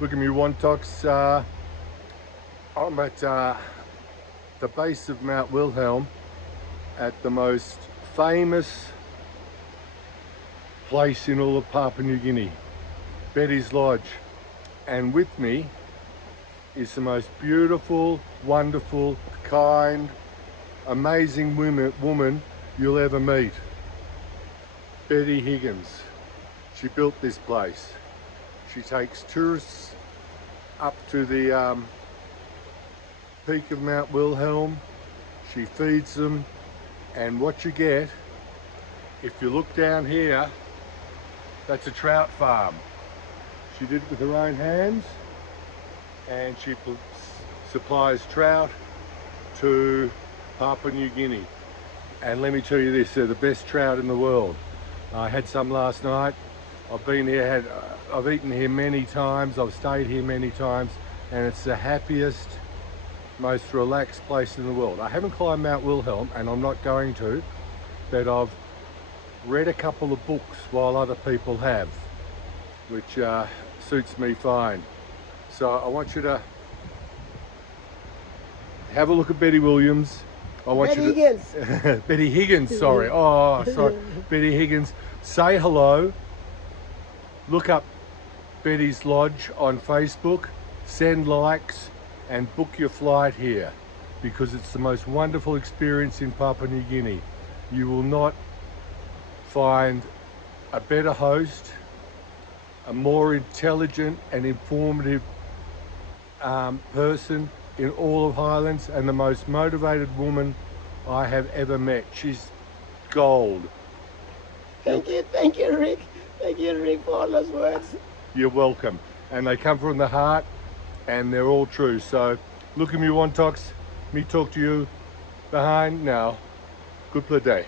Lukim Wantoks. I'm at the base of Mount Wilhelm at the most famous place in all of Papua New Guinea, Betty's Lodge. And with me is the most beautiful, wonderful, kind, amazing woman you'll ever meet. Betty Higgins. She built this place. She takes tourists up to the peak of Mount Wilhelm. She feeds them, and what you get, if you look down here, that's a trout farm. She did it with her own hands, and she supplies trout to Papua New Guinea. And let me tell you this, they're the best trout in the world. I had some last night. I've been here, I've eaten here many times, I've stayed here many times, and it's the happiest, most relaxed place in the world. I haven't climbed Mount Wilhelm, and I'm not going to, but I've read a couple of books while other people have, which suits me fine. So I want you to have a look at Betty Williams. I want Betty you to Higgins. Betty Higgins, sorry. Oh, sorry. Betty Higgins. Say hello. Look up Betty's Lodge on Facebook. Send likes and book your flight here, because it's the most wonderful experience in Papua New Guinea. You will not find a better host, a more intelligent and informative person in all of Highlands, and the most motivated woman I have ever met. She's gold. Thank you, Rick. Thank you, Rick, for all those words. You're welcome. And they come from the heart, and they're all true. So, look at me, Wantoks. Me talk to you behind now. Good play day.